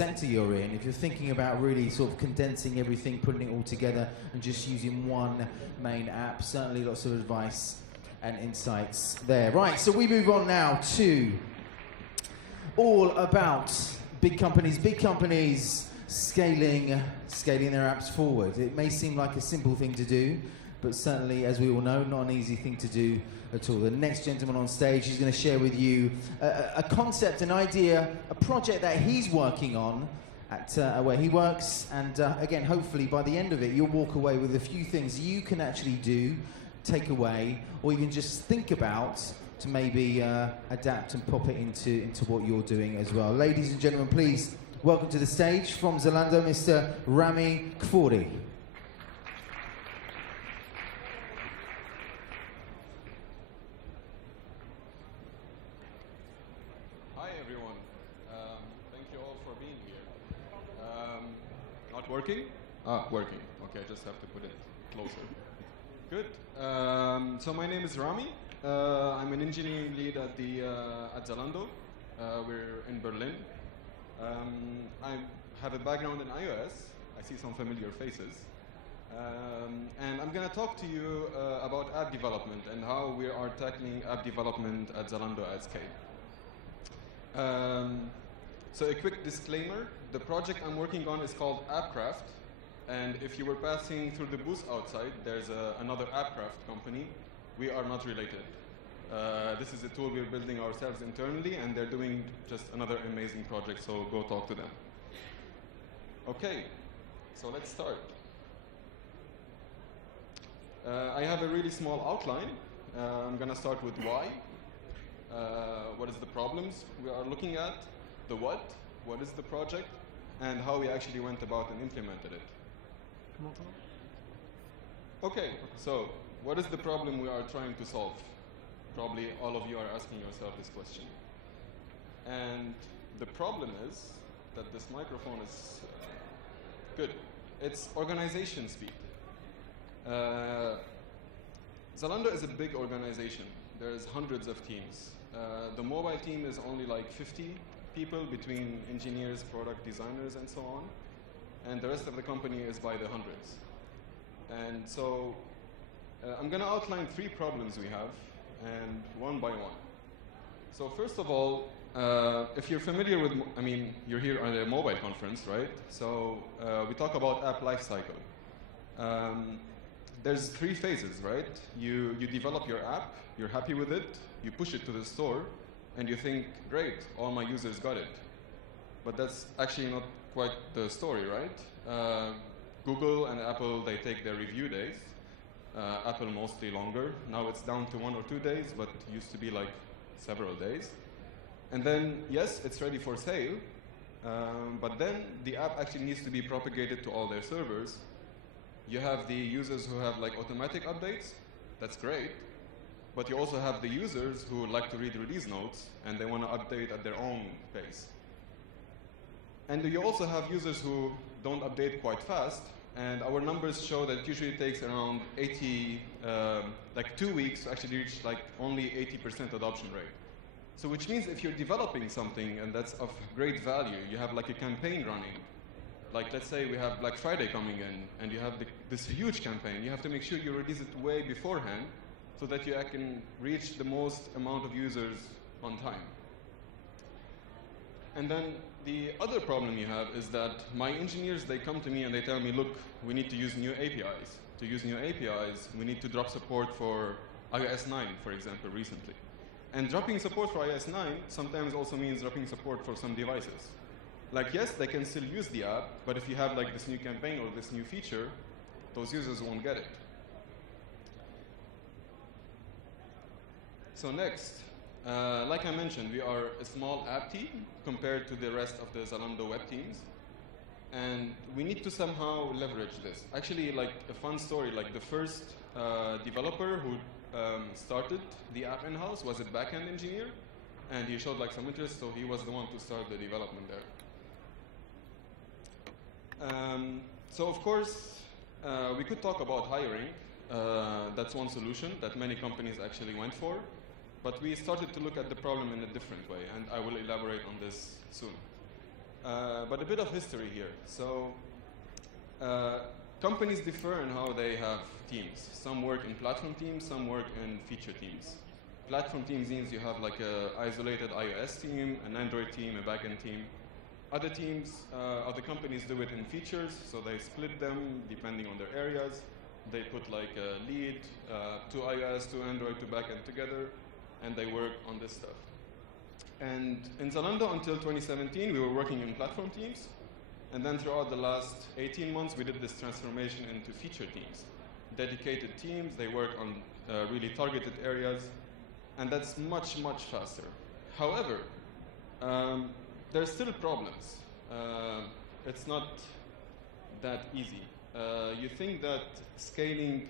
sector you're in, if you're thinking about really sort of condensing everything, putting it all together, and just using one main app, certainly lots of advice and insights there. Right, so we move on now to all about big companies scaling their apps forward. It may seem like a simple thing to do, but certainly, as we all know, not an easy thing to do at all. The next gentleman on stage is going to share with you a concept, an idea, a project that he's working on at where he works, and again, hopefully by the end of it, you'll walk away with a few things you can actually do, take away, or even just think about to maybe adapt and pop it into what you're doing as well. Ladies and gentlemen, please welcome to the stage from Zalando, Mr. Rami Kfouri. Hi everyone. Thank you all for being here. Not working? Working. Okay, I just have to put it closer. Good. So my name is Rami. I'm an engineering lead at Zalando. We're in Berlin. I have a background in iOS. I see some familiar faces. And I'm going to talk to you about app development and how we are tackling app development at Zalando at scale. So a quick disclaimer, the project I'm working on is called AppCraft. And if you were passing through the booth outside, there's another AppCraft company. We are not related. This is a tool we're building ourselves internally, and they're doing just another amazing project, so go talk to them. Okay, so let's start. I have a really small outline. I'm going to start with why. What is the problems we are looking at? The what is the project? And how we actually went about and implemented it. Okay, so what is the problem we are trying to solve? Probably all of you are asking yourself this question. And the problem is that this microphone is good. It's organization speed. Zalando is a big organization. There's hundreds of teams. The mobile team is only like 50 people between engineers, product designers, and so on. And the rest of the company is by the hundreds. And so I'm going to outline 3 problems we have, and one by one. So first of all, if you're familiar with, you're here at a mobile conference, right? So we talk about app lifecycle. There's 3 phases, right? You develop your app, you're happy with it, you push it to the store, and you think, great, all my users got it. But that's actually not quite the story, right? Google and Apple, they take their review days. Apple mostly longer. Now it's down to 1 or 2 days, but used to be like several days. And then, yes, it's ready for sale, but then the app actually needs to be propagated to all their servers. You have the users who have like automatic updates. That's great. But you also have the users who like to read release notes, and they want to update at their own pace. And you also have users who don't update quite fast, and our numbers show that it usually takes around 2 weeks to actually reach like only 80% adoption rate. So which means if you're developing something and that's of great value, you have like a campaign running. Like let's say we have Black Friday coming in, and you have this huge campaign. You have to make sure you release it way beforehand so that you can reach the most amount of users on time. And then the other problem you have is that my engineers, they come to me and they tell me, look, we need to use new APIs. To use new APIs, we need to drop support for iOS 9, for example, recently. And dropping support for iOS 9 sometimes also means dropping support for some devices. Like, yes, they can still use the app, but if you have like this new campaign or this new feature, those users won't get it. So next, like I mentioned, we are a small app team compared to the rest of the Zalando web teams. And we need to somehow leverage this. Actually, like a fun story, like the first developer who started the app in-house was a back-end engineer, and he showed like some interest, so he was the one to start the development there. So of course, we could talk about hiring. That's one solution that many companies actually went for. But we started to look at the problem in a different way, and I will elaborate on this soon. But a bit of history here. So companies differ in how they have teams. Some work in platform teams, some work in feature teams. Platform teams means you have like an isolated iOS team, an Android team, a backend team. Other teams, other companies do it in features, so they split them depending on their areas. They put like a lead to iOS, to Android, to backend together, and they work on this stuff. And in Zalando, until 2017, we were working in platform teams. And then throughout the last 18 months, we did this transformation into feature teams. Dedicated teams, they work on really targeted areas. And that's much, much faster. However, there's still problems. It's not that easy. You think that scaling,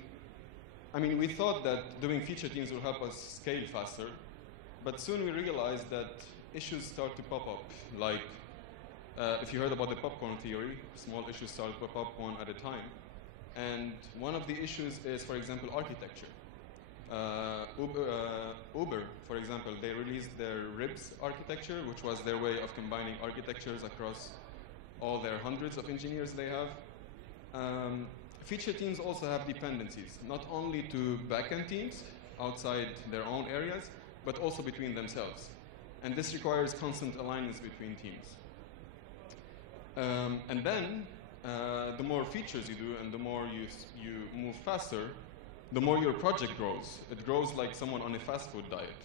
I mean, we thought that doing feature teams will help us scale faster, but soon we realized that issues start to pop up. Like, if you heard about the popcorn theory, small issues start to pop up one at a time. And one of the issues is, for example, architecture. Uber, for example, they released their RIBS architecture, which was their way of combining architectures across all their hundreds of engineers they have. Feature teams also have dependencies, not only to backend teams outside their own areas, but also between themselves. And this requires constant alignments between teams. And then, the more features you do and the more you move faster, the more your project grows. It grows like someone on a fast food diet.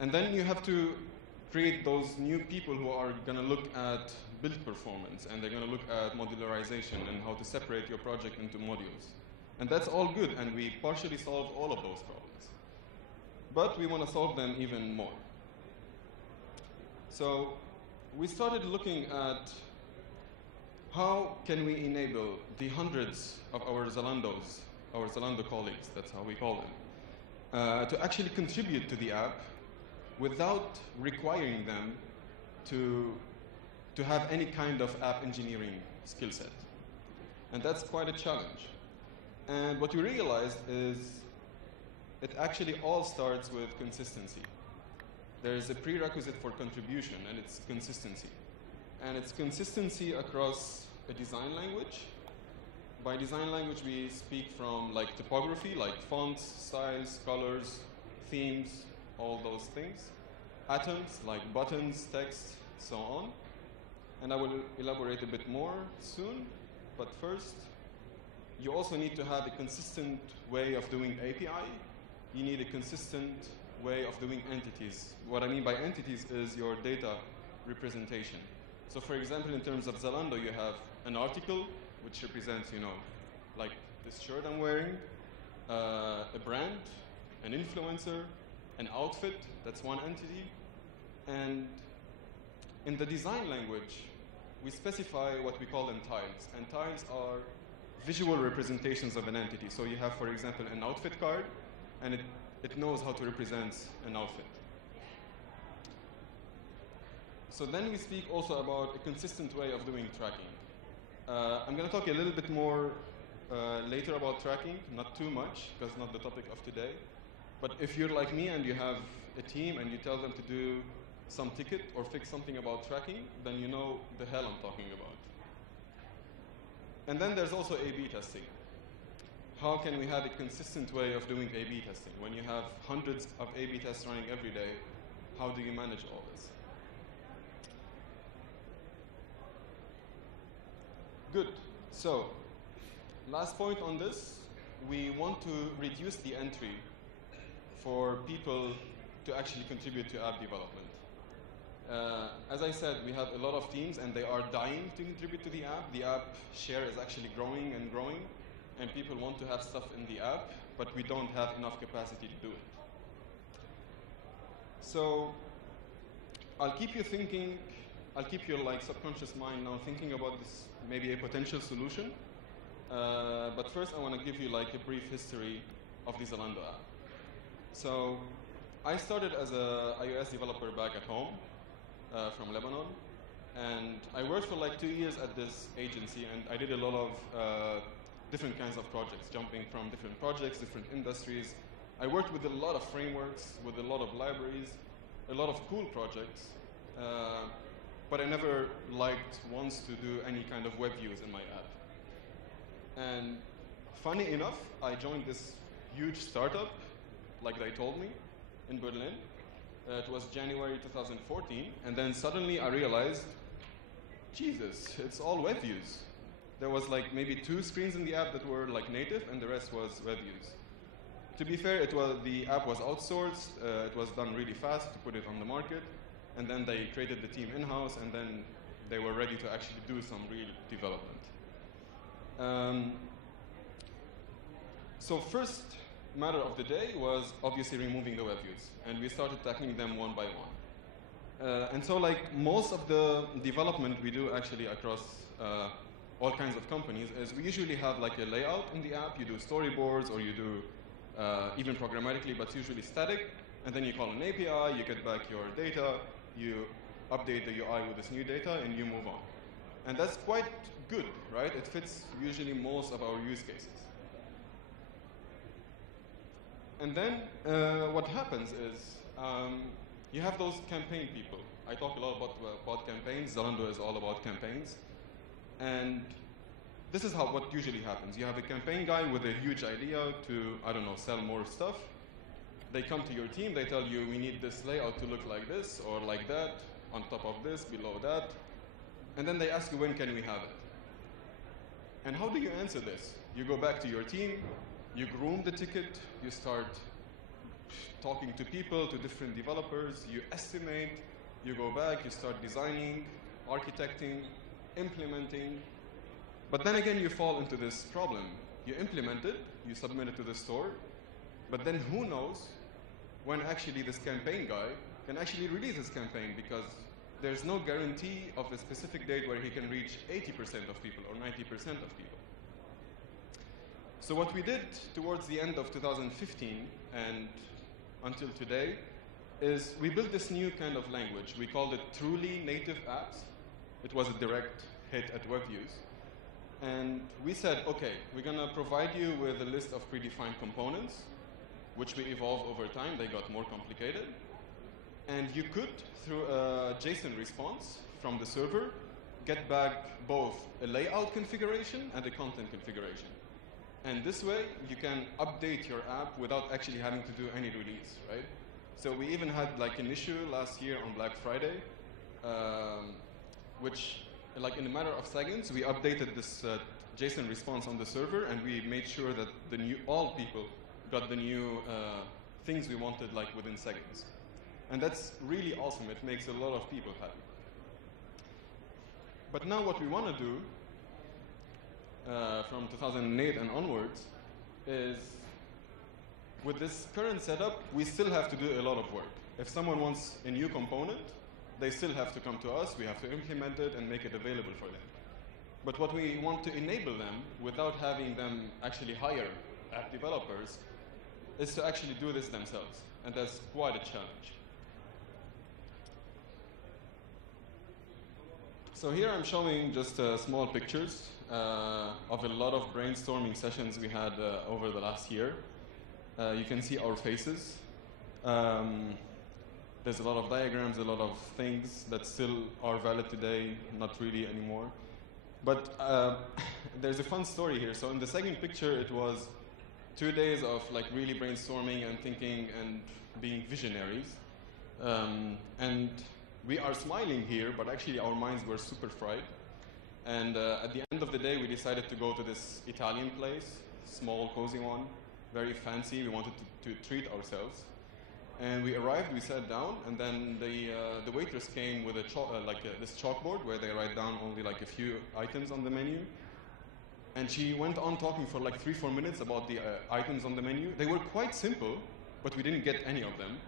And then you have to create those new people who are going to look at build performance, and they're going to look at modularization and how to separate your project into modules. And that's all good, and we partially solved all of those problems. But we want to solve them even more. So we started looking at how can we enable the hundreds of our Zalando colleagues, that's how we call them, to actually contribute to the app without requiring them to have any kind of app engineering skill set. And that's quite a challenge. And what we realized is it actually all starts with consistency. There's a prerequisite for contribution, and it's consistency. And it's consistency across a design language. By design language, we speak from like typography, like fonts, styles, colors, themes, all those things. Atoms, like buttons, text, so on. And I will elaborate a bit more soon. But first, you also need to have a consistent way of doing API. You need a consistent way of doing entities. What I mean by entities is your data representation. So for example, in terms of Zalando, you have an article, which represents, like this shirt I'm wearing, a brand, an influencer, an outfit, that's one entity. And in the design language, we specify what we call them tiles. And tiles are visual representations of an entity. So you have, for example, an outfit card, and it knows how to represent an outfit. So then we speak also about a consistent way of doing tracking. I'm going to talk a little bit more later about tracking, not too much, because it's not the topic of today. But if you're like me and you have a team and you tell them to do some ticket or fix something about tracking, then you know the hell I'm talking about. And then there's also A/B testing. How can we have a consistent way of doing A/B testing? When you have hundreds of A/B tests running every day, how do you manage all this? Good. So, last point on this, we want to reduce the entry for people to actually contribute to app development. As I said, we have a lot of teams and they are dying to contribute to the app. The app share is actually growing and growing, and people want to have stuff in the app, but we don't have enough capacity to do it. So I'll keep you thinking, I'll keep your subconscious mind now thinking about this, maybe a potential solution. But first I want to give you a brief history of the Zalando app. So I started as an iOS developer back at home from Lebanon. And I worked for 2 years at this agency, and I did a lot of different kinds of projects, jumping from different projects, different industries. I worked with a lot of frameworks, with a lot of libraries, a lot of cool projects. but I never liked once to do any kind of web views in my app. And funny enough, I joined this huge startup, like they told me, in Berlin. It was January 2014, and then suddenly I realized, Jesus, it's all web views. There was like maybe 2 screens in the app that were like native, and the rest was web views. To be fair, the app was outsourced. It was done really fast to put it on the market, and then they created the team in-house, and then they were ready to actually do some real development. So first matter of the day was obviously removing the web views, and we started tackling them one by one. And so like most of the development we do actually across all kinds of companies is we usually have like a layout in the app. You do storyboards, or you do even programmatically, but it's usually static. And then you call an API, you get back your data, you update the UI with this new data, and you move on. And that's quite good, right? It fits usually most of our use cases. And then what happens is you have those campaign people. I talk a lot about campaigns. Zalando is all about campaigns. And this is what usually happens. You have a campaign guy with a huge idea to, I don't know, sell more stuff. They come to your team, they tell you, we need this layout to look like this, or like that, on top of this, below that. And then they ask you, when can we have it? And how do you answer this? You go back to your team, you groom the ticket, you start talking to people, to different developers, you estimate, you go back, you start designing, architecting, implementing. But then again, you fall into this problem. You implement it, you submit it to the store, but then who knows when actually this campaign guy can actually release his campaign, because there's no guarantee of a specific date where he can reach 80% of people or 90% of people. So what we did towards the end of 2015 and until today is we built this new kind of language. We called it truly native apps. It was a direct hit at web views. And we said, okay, we're going to provide you with a list of predefined components, which we evolved over time. They got more complicated. And you could, through a JSON response from the server, get back both a layout configuration and a content configuration. And this way, you can update your app without actually having to do any release, right? So we even had like an issue last year on Black Friday, which, like in a matter of seconds, we updated this JSON response on the server, and we made sure that all people got the new things we wanted like within seconds. And that's really awesome. It makes a lot of people happy. But now what we want to do from 2008 and onwards is, with this current setup, we still have to do a lot of work. If someone wants a new component, they still have to come to us. We have to implement it and make it available for them. But what we want to enable them, without having them actually hire app developers, is to actually do this themselves. And that's quite a challenge. So here I'm showing just small pictures of a lot of brainstorming sessions we had over the last year. You can see our faces. There's a lot of diagrams, a lot of things that still are valid today, not really anymore. But there's a fun story here. So in the second picture, it was 2 days of like really brainstorming and thinking and being visionaries. And we are smiling here, but actually our minds were super fried. And at the end of the day, we decided to go to this Italian place, small, cozy one, very fancy. We wanted to treat ourselves. And we arrived, we sat down, and then the waitress came with this chalkboard where they write down only like a few items on the menu. And she went on talking for like 3-4 minutes about the items on the menu. They were quite simple, but we didn't get any of them.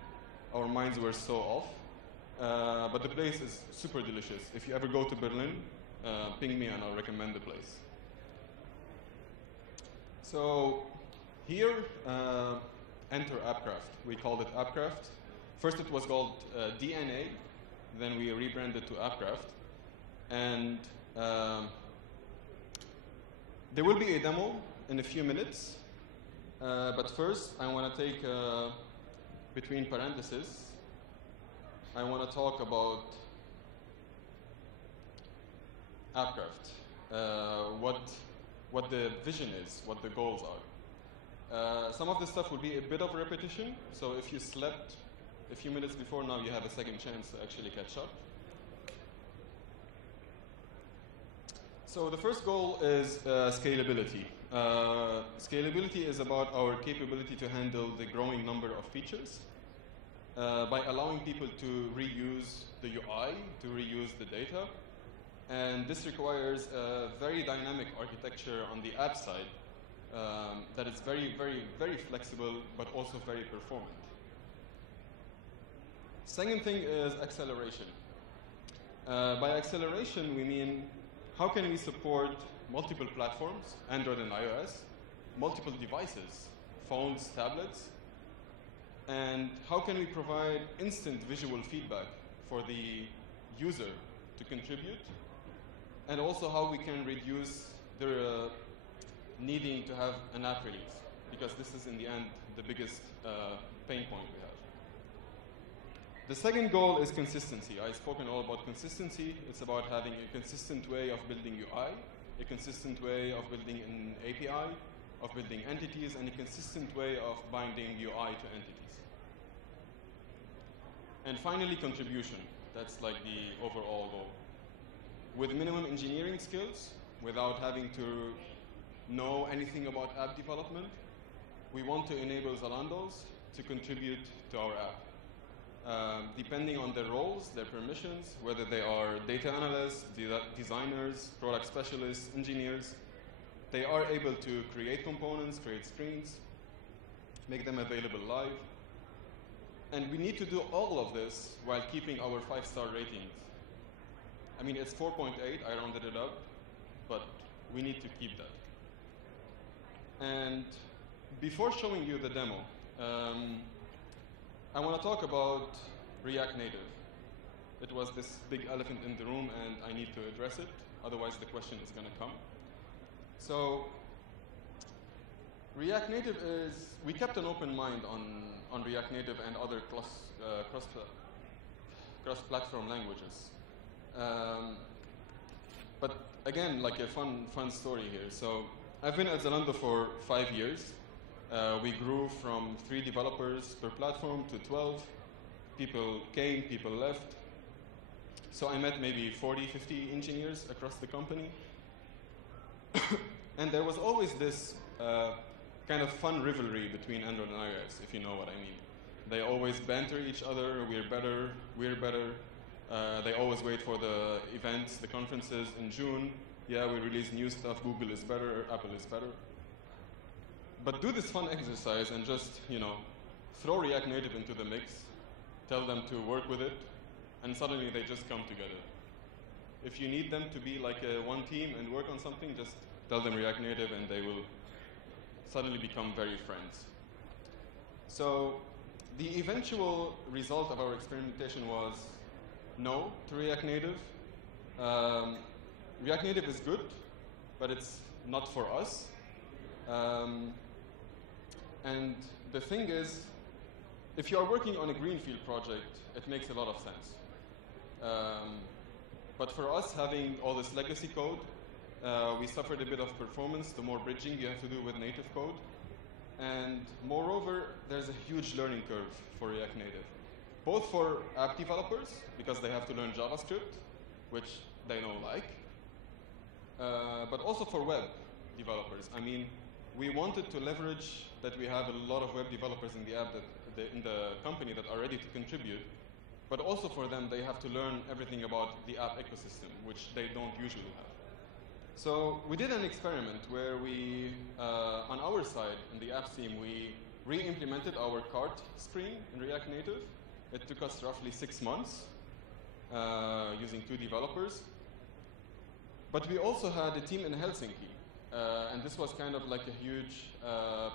Our minds were so off. But the place is super delicious. If you ever go to Berlin, ping me and I'll recommend the place. So here, enter AppCraft. We called it AppCraft. First it was called DNA, then we rebranded to AppCraft. And there will be a demo in a few minutes. But first, I want to take, between parentheses, I want to talk about AppCraft, what the vision is, what the goals are. Some of the stuff will be a bit of repetition, so if you slept a few minutes before, now you have a second chance to actually catch up. So the first goal is scalability. Scalability is about our capability to handle the growing number of features by allowing people to reuse the UI, to reuse the data. And this requires a very dynamic architecture on the app side that is very, very, very flexible, but also very performant. Second thing is acceleration. By acceleration, we mean how can we support multiple platforms, Android and iOS, multiple devices, phones, tablets, and how can we provide instant visual feedback for the user to contribute, and also how we can reduce the needing to have an app release, because this is in the end the biggest pain point we have. The second goal is consistency. I've spoken all about consistency. It's about having a consistent way of building UI, a consistent way of building an API, of building entities, and a consistent way of binding UI to entities. And finally, contribution. That's like the overall goal. With minimum engineering skills, without having to know anything about app development, we want to enable Zalandos to contribute to our app. Depending on their roles, their permissions, whether they are data analysts, designers, product specialists, engineers, they are able to create components, create screens, make them available live. And we need to do all of this while keeping our 5-star ratings. I mean, it's 4.8, I rounded it up, but we need to keep that. And before showing you the demo, I want to talk about React Native. It was this big elephant in the room, and I need to address it. Otherwise, the question is going to come. So React Native is, we kept an open mind on React Native and other cross-platform languages. But again, like a fun story here. So I've been at Zalando for 5 years. We grew from 3 developers per platform to 12. People came, people left. So I met maybe 40, 50 engineers across the company. And there was always this kind of fun rivalry between Android and iOS, if you know what I mean. They always banter each other, we're better, we're better. They always wait for the events, the conferences in June. Yeah, we release new stuff, Google is better, Apple is better. But do this fun exercise and just, throw React Native into the mix, tell them to work with it, and suddenly they just come together. If you need them to be like one team and work on something, just tell them React Native and they will suddenly become very friends. So the eventual result of our experimentation was no to React Native. React Native is good, but it's not for us. And the thing is, if you are working on a greenfield project, it makes a lot of sense. But for us, having all this legacy code, we suffered a bit of performance, the more bridging you have to do with native code. And moreover, there's a huge learning curve for React Native, both for app developers, because they have to learn JavaScript, which they don't like, but also for web developers. I mean, we wanted to leverage that we have a lot of web developers in the app in the company that are ready to contribute, but also for them, they have to learn everything about the app ecosystem, which they don't usually have. So we did an experiment where we, on our side, in the apps team, we re-implemented our cart screen in React Native. It took us roughly 6 months using 2 developers. But we also had a team in Helsinki. And this was kind of like a huge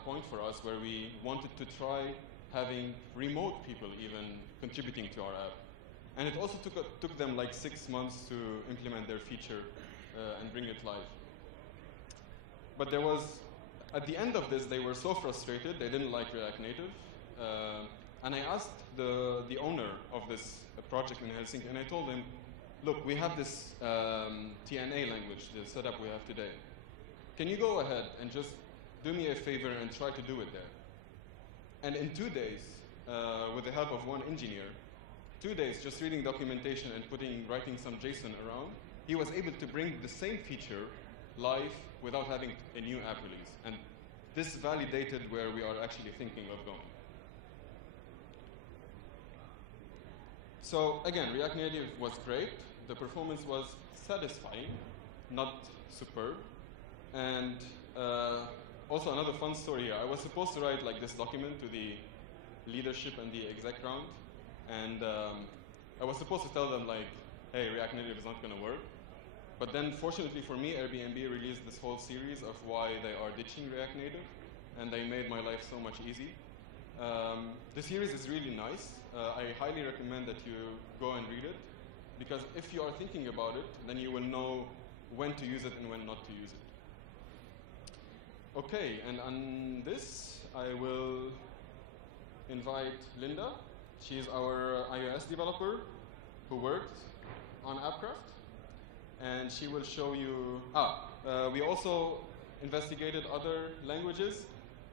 point for us, where we wanted to try having remote people even contributing to our app. And it also took them like 6 months to implement their feature and bring it live. But there was, at the end of this, they were so frustrated, they didn't like React Native. And I asked the owner of this project in Helsinki, and I told him, look, we have this TNA language, the setup we have today. Can you go ahead and just do me a favor and try to do it there? And in 2 days, with the help of one engineer, 2 days just reading documentation and writing some JSON around, he was able to bring the same feature live without having a new app release. And this validated where we are actually thinking of going. So again, React Native was great. The performance was satisfying, not superb. And also another fun story here. I was supposed to write like this document to the leadership and the exec round. And I was supposed to tell them like, hey, React Native is not going to work. But then fortunately for me, Airbnb released this whole series of why they are ditching React Native. And they made my life so much easy. The series is really nice. I highly recommend that you go and read it. Because if you are thinking about it, then you will know when to use it and when not to use it. Okay, and on this, I will invite Linda. She's our iOS developer who worked on AppCraft. And she will show you, we also investigated other languages,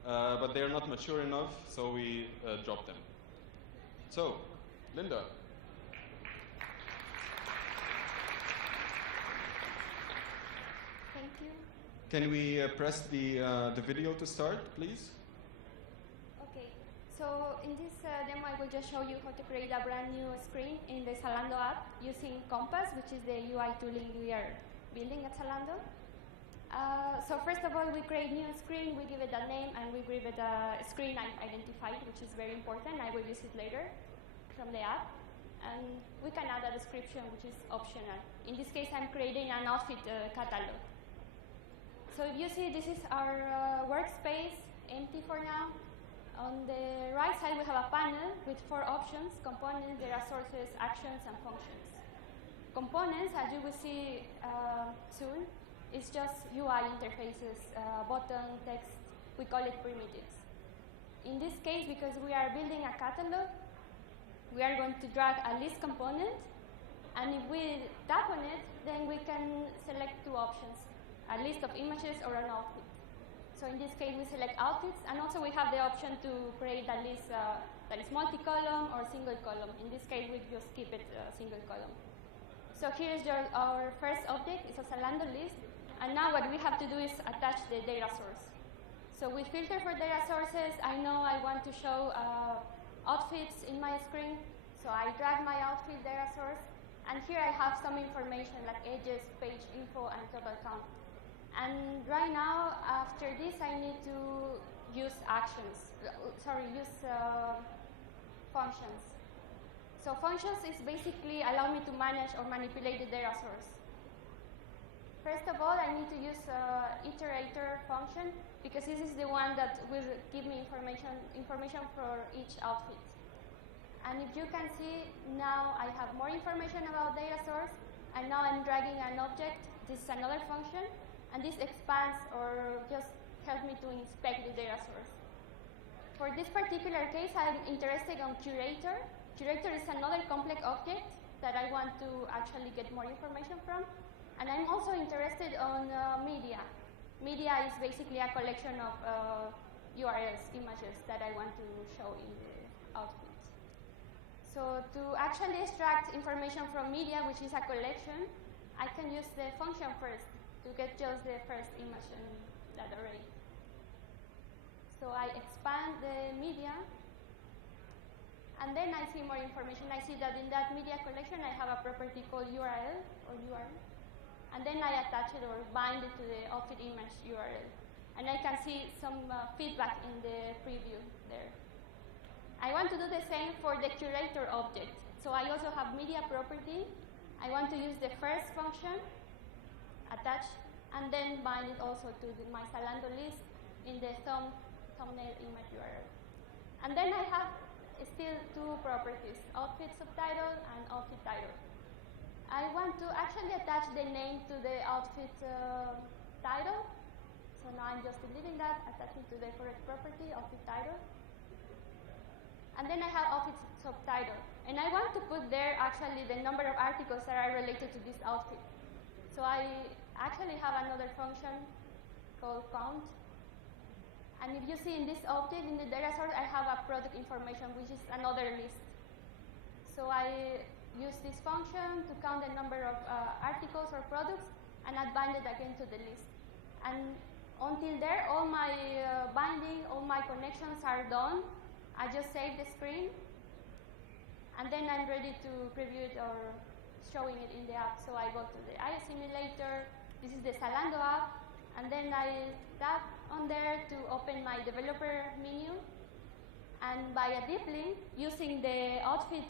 but they are not mature enough, so we dropped them. So, Linda. Thank you. Can we press the video to start, please? Okay, so in this demo I will just show you how to create a brand new screen in the Zalando app using Compass, which is the UI tooling we are building at Zalando. So first of all, we create new screen, we give it a name, and we give it a screen identified, which is very important. I will use it later from the app. And we can add a description, which is optional. In this case, I'm creating an outfit catalog. So if you see, this is our workspace, empty for now. On the right side, we have a panel with 4 options: components, data sources, actions, and functions. Components, as you will see soon, is just UI interfaces, button, text. We call it primitives. In this case, because we are building a catalog, we are going to drag a list component, and if we tap on it, then we can select 2 options: a list of images or an outfit. So in this case, we select outfits, and also we have the option to create a list that is multi-column or single column. In this case, we just keep it single column. So here is our first object. It's a Zalando list, and now what we have to do is attach the data source. So we filter for data sources. I know I want to show outfits in my screen, so I drag my outfit data source, and here I have some information like ages, page info, and total count. And right now, after this, I need to use functions. So functions is basically allow me to manage or manipulate the data source. First of all, I need to use iterator function, because this is the one that will give me information for each outfit. And if you can see, now I have more information about data source, and now I'm dragging an object. This is another function, and this expands or just helps me to inspect the data source. For this particular case, I'm interested on curator. Curator is another complex object that I want to actually get more information from. And I'm also interested on media. Media is basically a collection of URLs, images that I want to show in the outfit. So to actually extract information from media, which is a collection, I can use the function first to get just the first image in that array. So I expand the media, and then I see more information. I see that in that media collection, I have a property called URL or URL. And then I attach it or bind it to the outfit image URL. And I can see some feedback in the preview there. I want to do the same for the curator object. So I also have media property. I want to use the first function, attach, and then bind it also to my Zalando list in the thumbnail image URL. And then I have still 2 properties, outfit subtitle and outfit title. I want to actually attach the name to the outfit title. So now I'm just deleting that, attaching to the correct property, outfit title. And then I have outfit subtitle. And I want to put there actually the number of articles that are related to this outfit. So I actually have another function called count. And if you see in this object, in the data source, I have a product information, which is another list. So I use this function to count the number of articles or products and add bind it again to the list. And until there, all my binding, all my connections are done. I just save the screen, and then I'm ready to preview it or showing it in the app. So I go to the AI simulator. This is the Zalando app. And then I tap on there to open my developer menu. And by a deep link, using the outfit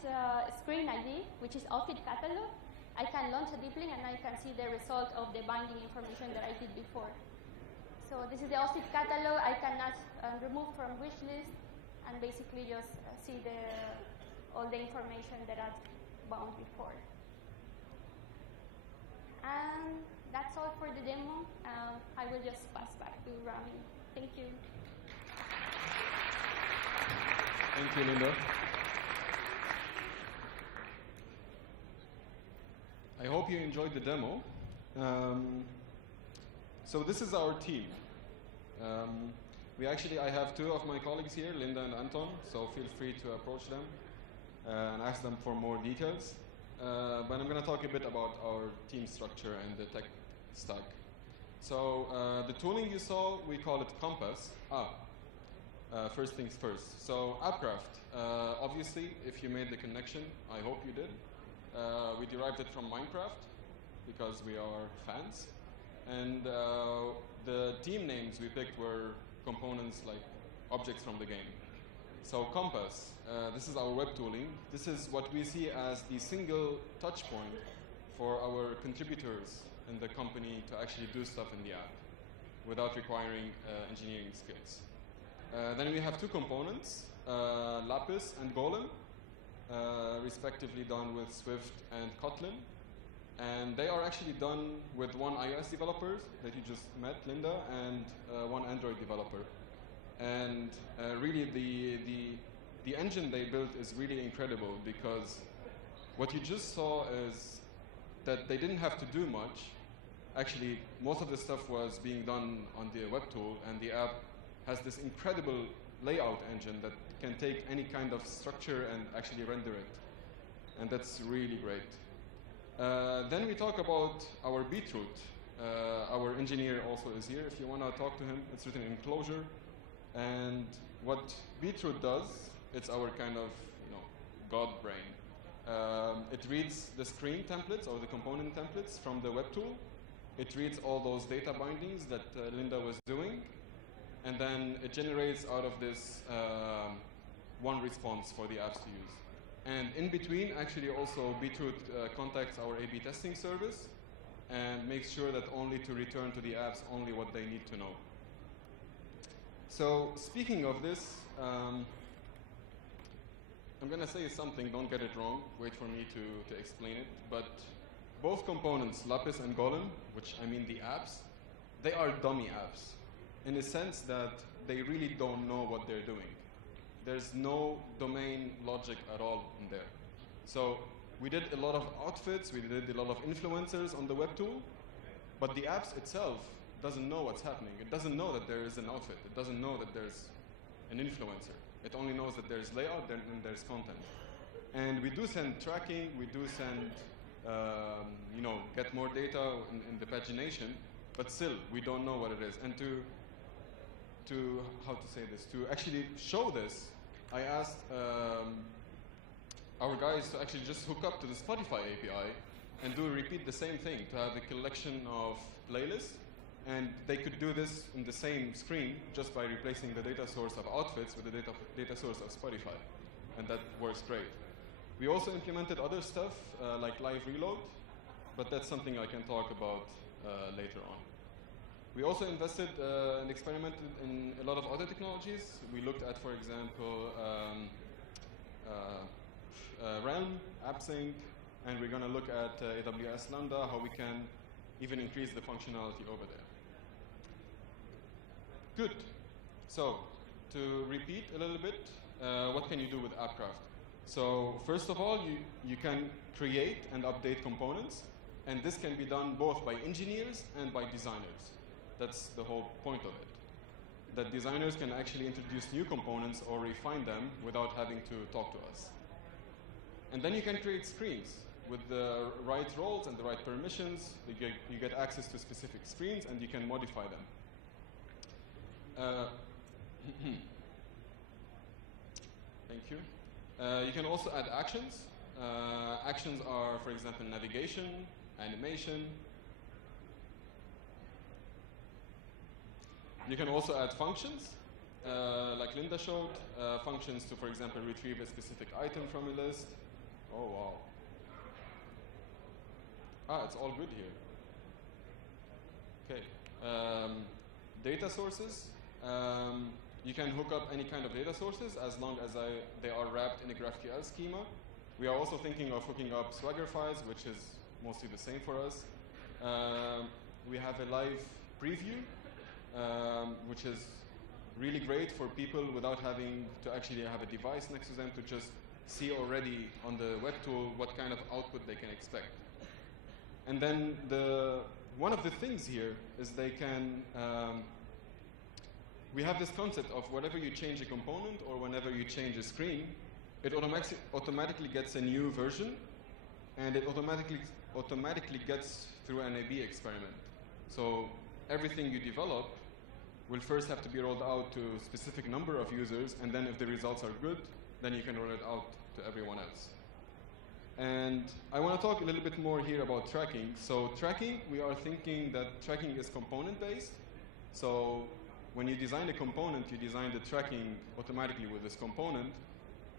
screen ID, which is outfit catalog, I can launch a deep link and I can see the result of the binding information that I did before. So this is the outfit catalog. I can add remove from wish list and basically just see all the information that I've bound before. And that's all for the demo. I will just pass back to Rami. Thank you. Thank you, Linda. I hope you enjoyed the demo. So this is our team. I have two of my colleagues here, Linda and Anton, so feel free to approach them and ask them for more details. But I'm going to talk a bit about our team structure and the tech stack. So the tooling you saw, we call it Compass. First things first. So AppCraft, obviously, if you made the connection, I hope you did. We derived it from Minecraft because we are fans. And the team names we picked were components like objects from the game. So Compass, this is our web tooling. This is what we see as the single touch point for our contributors in the company to actually do stuff in the app without requiring engineering skills. Then we have two components, Lapis and Golem, respectively done with Swift and Kotlin. And they are actually done with one iOS developer that you just met, Linda, and one Android developer. And really, the engine they built is really incredible because what you just saw is that they didn't have to do much. Actually, most of the stuff was being done on the web tool, and the app has this incredible layout engine that can take any kind of structure and actually render it. And that's really great. Then we talk about our beetroot. Our engineer also is here. If you want to talk to him, it's written in Clojure. And what beetroot does, it's our kind of god brain. It reads the screen templates or the component templates from the web tool. It reads all those data bindings that Linda was doing. And then it generates out of this one response for the apps to use. And in between, actually also Beetroot contacts our A/B testing service and makes sure that only to return to the apps only what they need to know. So speaking of this, I'm going to say something, don't get it wrong, wait for me to explain it. But both components, Lapis and Golem, which I mean the apps, they are dummy apps in the sense that they really don't know what they're doing. There's no domain logic at all in there. So we did a lot of outfits, we did a lot of influencers on the web tool, but the apps itself doesn't know what's happening. It doesn't know that there is an outfit. It doesn't know that there's an influencer. It only knows that there's layout and there's content. And we do send tracking, we do send, get more data in the pagination, but still, we don't know what it is. And how to say this, to actually show this, I asked our guys to actually just hook up to the Spotify API and repeat the same thing, to have a collection of playlists. And they could do this in the same screen just by replacing the data source of outfits with the data source of Spotify. And that works great. We also implemented other stuff like live reload, but that's something I can talk about later on. We also invested and experimented in a lot of other technologies. We looked at, for example, Realm, AppSync, and we're going to look at AWS Lambda, how we can even increase the functionality over there. Good. So, to repeat a little bit, what can you do with AppCraft? So first of all, you can create and update components, and this can be done both by engineers and by designers. That's the whole point of it. That designers can actually introduce new components or refine them without having to talk to us. And then you can create screens with the right roles and the right permissions. You get access to specific screens and you can modify them. Thank you. You can also add actions. Actions are, for example, navigation, animation. You can also add functions, like Linda showed, functions to, for example, retrieve a specific item from a list. Oh, wow. Ah, it's all good here. Okay. Data sources. You can hook up any kind of data sources as long as they are wrapped in a GraphQL schema. We are also thinking of hooking up Swagger files, which is mostly the same for us. We have a live preview, which is really great for people without having to actually have a device next to them to just see already on the web tool what kind of output they can expect. And then one of the things here is they can, we have this concept of whenever you change a component or whenever you change a screen, it automatically gets a new version, and it automatically gets through an A/B experiment. So everything you develop will first have to be rolled out to a specific number of users, and then if the results are good, then you can roll it out to everyone else. And I want to talk a little bit more here about tracking. So tracking, we are thinking that tracking is component-based. So when you design a component, you design the tracking automatically with this component.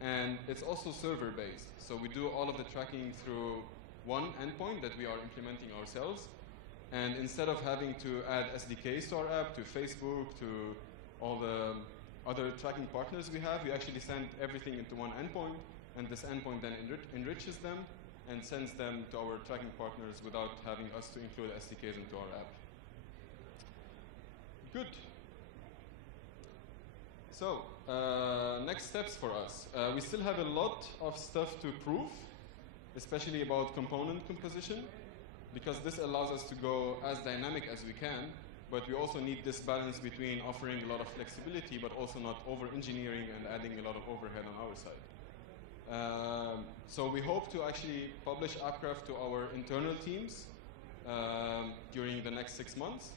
And it's also server-based. So we do all of the tracking through one endpoint that we are implementing ourselves. And instead of having to add SDKs to our app, to Facebook, to all the other tracking partners we have, we actually send everything into one endpoint. And this endpoint then enriches them and sends them to our tracking partners without having us to include SDKs into our app. Good. So, next steps for us. We still have a lot of stuff to prove, especially about component composition, because this allows us to go as dynamic as we can, but we also need this balance between offering a lot of flexibility, but also not over-engineering and adding a lot of overhead on our side. So we hope to actually publish AppCraft to our internal teams during the next 6 months.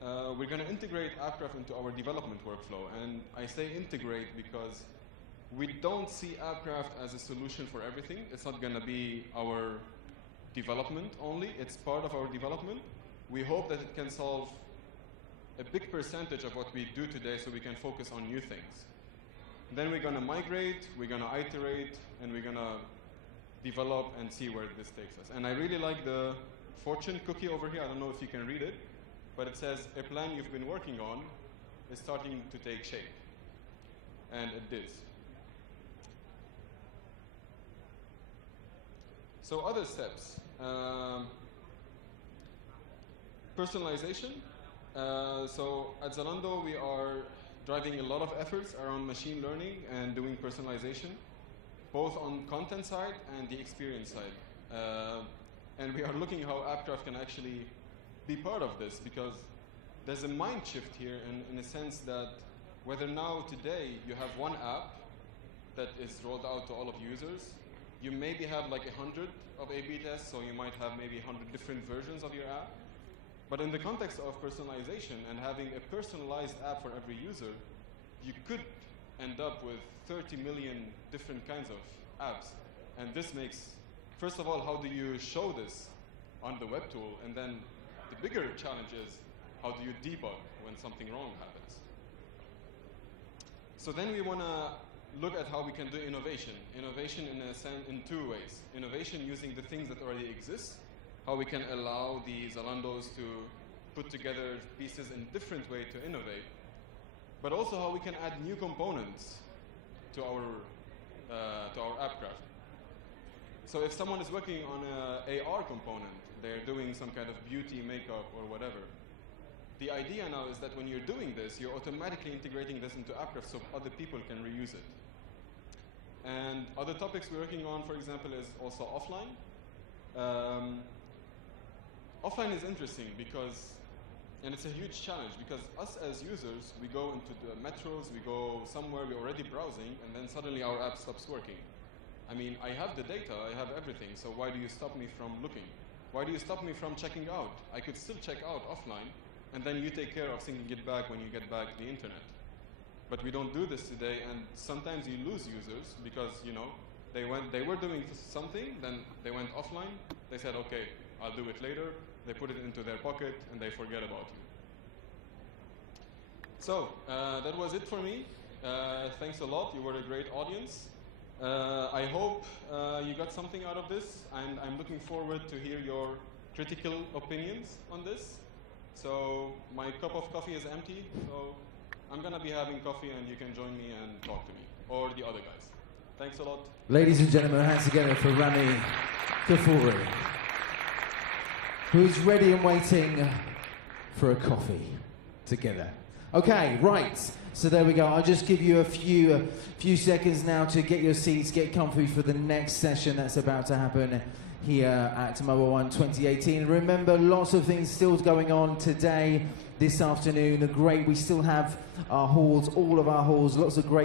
We're going to integrate AppCraft into our development workflow. And I say integrate because we don't see AppCraft as a solution for everything. It's not going to be our development only. It's part of our development. We hope that it can solve a big percentage of what we do today so we can focus on new things. Then we're going to migrate, we're going to iterate, and we're going to develop and see where this takes us. And I really like the fortune cookie over here. I don't know if you can read it, but it says, a plan you've been working on is starting to take shape. And it did. So other steps. Personalization. So at Zalando, we are driving a lot of efforts around machine learning and doing personalization, both on content side and the experience side. And we are looking how AppCraft can actually be part of this, because there's a mind shift here in a sense that whether now today you have one app that is rolled out to all of users, you maybe have like 100 of A/B tests, so you might have maybe 100 different versions of your app. But in the context of personalization and having a personalized app for every user, you could end up with 30 million different kinds of apps. And this makes, first of all, how do you show this on the web tool? And then the bigger challenge is, how do you debug when something wrong happens? So then we want to look at how we can do innovation. Innovation in two ways. Innovation using the things that already exist, how we can allow the Zalandos to put together pieces in a different way to innovate, but also how we can add new components to our AppCraft. So if someone is working on an AR component, they're doing some kind of beauty, makeup, or whatever, the idea now is that when you're doing this, you're automatically integrating this into AppCraft so other people can reuse it. And other topics we're working on, for example, is also offline. Offline is interesting because, and it's a huge challenge, because us as users, we go into the metros, we go somewhere, we're already browsing, and then suddenly our app stops working. I mean, I have the data, I have everything, so why do you stop me from looking? Why do you stop me from checking out? I could still check out offline, and then you take care of syncing it back when you get back the internet. But we don't do this today, and sometimes you lose users because, you know, they were doing something, then they went offline, they said, okay, I'll do it later, they put it into their pocket, and they forget about you. So, that was it for me. Thanks a lot, you were a great audience. I hope you got something out of this, and I'm looking forward to hear your critical opinions on this. So, my cup of coffee is empty, so I'm going to be having coffee, and you can join me and talk to me, or the other guys. Thanks a lot. Ladies and gentlemen, hands together for Rami Kafuri, who's ready and waiting for a coffee together. Okay, right. So there we go. I'll just give you a few seconds now to get your seats, get comfy for the next session that's about to happen here at MobileOne 2018. Remember, lots of things still going on today, this afternoon. We still have our halls, all of our halls, lots of great